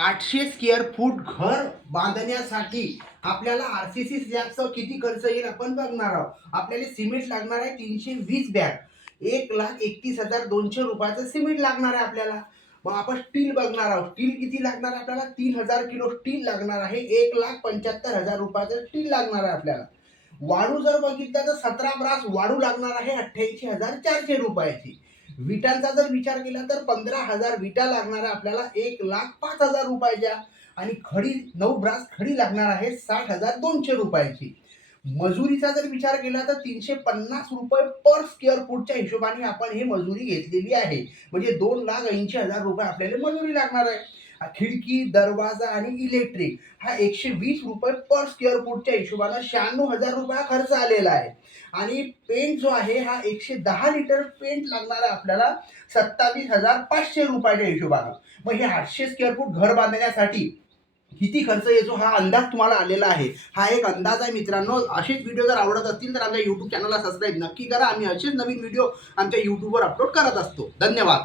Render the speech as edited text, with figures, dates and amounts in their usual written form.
800 square foot घर बांधण्यासाठी आपल्याला आरसीसी स्लॅबचा किती खर्च येईल आपण बघणार आहोत। आपल्याला सिमेंट लागणार आहे 320 बॅग, 1,31,200 रुपयाचं सिमेंट लागणार आहे आपल्याला। मग आपण स्टील बघणार आहोत। स्टील किती लागणार आहे आपल्याला? 3000 किलो स्टील लागणार आहे। 1,75,000 रुपयाचं स्टील लागणार आहे आपल्याला। वाळू जर बघितलं तर 17 ब्रास वाळू लागणार आहे 88,400 रुपयाची। विटांचा जर विचार केला तर 15,000 विटा लागणार आहे आपल्याला 1,05,000 रुपयाच्या। आणि खडी 9 ब्रास खडी लागणार आहे 60,200 रुपयाची। मजुरीचा जर विचार केला तर 350 रुपये पर स्क्वेअर फूटच्या हिशोबाने आपण ही मजुरी घेतलेली आहे। म्हणजे 2,80,000 रुपये आपल्याला मजुरी लागणार आहे। खिडकी, दरवाजा आणि इलेक्ट्रिक हा 120 रुपये पर स्क्वेअर फूटच्या हिशोबाने 96,000 रुपये खर्च आलेला आहे। आणि पेंट जो आहे हा 110 लिटर पेंट लागणार आहे आपल्याला 27,500 रुपयाच्या हिशोबाने। मग हे 800 स्क्वेअर फूट घर बांधण्यासाठी किती खर्च येतो हा अंदाज तुम्हाला आलेला आहे। हा एक अंदाज आहे मित्रांनो। असेच व्हिडिओ जर आवडत असतील तर आमच्या YouTube चॅनलला सबस्क्राईब नक्की करा। आम्ही असेच नवीन व्हिडिओ आमच्या YouTubeवर अपलोड करत असतो। धन्यवाद।